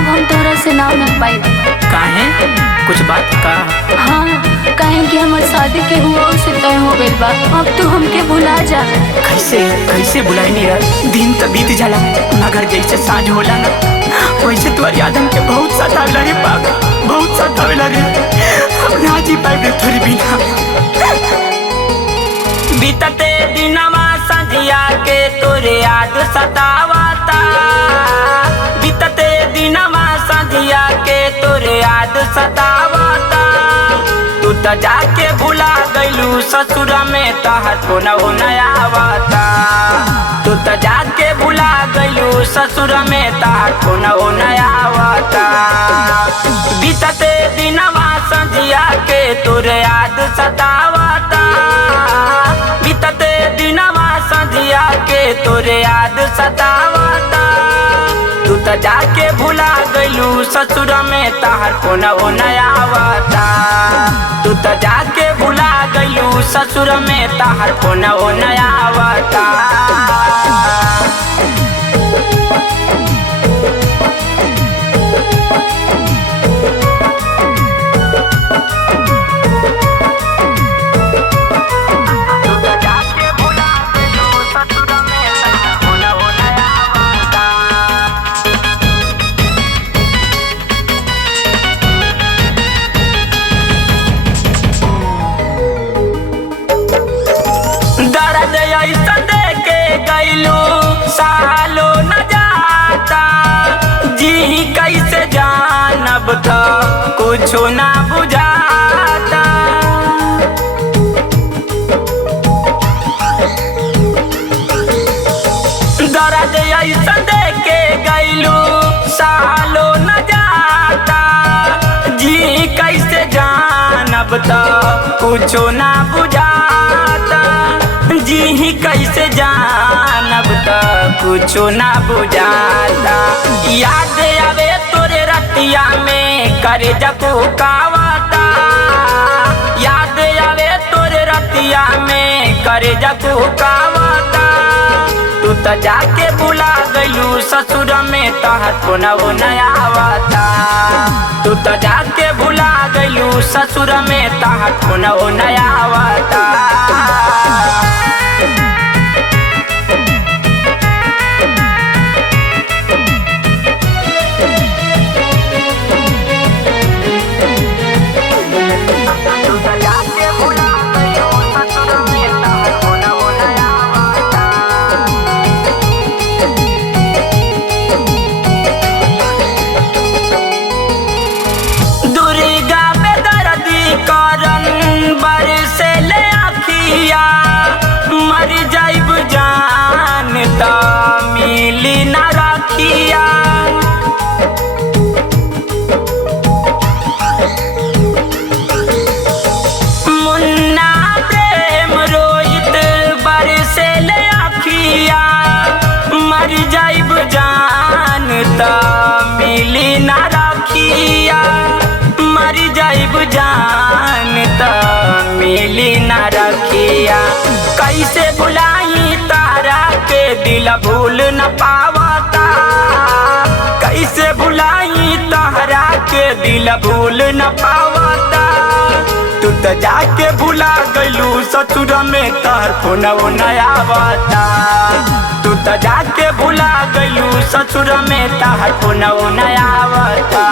अब हम तोहरा से ना मिल पाई। काहे? कुछ बात का? हाँ, काहे कि हमार शादी के हुआ से तय हो गइल बा। अब तू हमके भुला जा। कैसे कैसे बुलाई नहीं यार, दिन तो बीत जाला मगर जैसे साँझ होला ना वैसे तुम्हारी याद हमके बहुत सतावेला रे पागल, बहुत सतावेला रे। हम ना जी पाए थोड़ी बिना। बीतते दिनवा संझिया के तोरे याद सतावता, बीतते दिनवा संझिया के तोरे याद सतावता। तू तो जाके भुला गइलू ससुर में तहर कोनो नया आवता, तू तो जाके भुला गइलू ससुर में तहर कोनो नया आवता। बीतते दिनवा संझिया के तोरे याद सतावता, बीतते दिनवा संझिया के तोरे याद सतावता। तू तो जाके भुला गइलू ससुर में तहर कोनो नया आवता, तू तो जाके भुला गइलू ससुर में तहर कोनो नया आवता। सालो न जाता जी कैसे जानब तो कुछो ना बुझाता। दर्द ऐसा देके गइलू सालो न जाता जी कैसे जानब तो कुछो ना बुझाता, जी कैसे जानब तो कुछो ना बुझाता। याद आवे तोरे रतिया में करे जको कावता, याद आवे तोरे रतिया में करे जको कावता। तू तो जाके भुला गइलू ससुर में तहर कोनो नया आवता, तू तो जाके भुला गइलू ससुर में तहर कोनो नया आवता। मर जाइब जान तो मिली ना रखिया, मुन्ना प्रेम रोहित बरसे ले आखिया। मर जाइब जान तो मिली ना रखिया, मर जाइब जान तो मिली ना रखिया। कैसे भुलाई तारा के दिल भूल न पावता, कैसे भुलाई तारा के दिल भूल न पावता। तू तो जाके भुला गइलू ससुर में तहर कोनो नया आवता, तू तो जाके भुला गइलू ससुर में तहर कोनो नया आवता।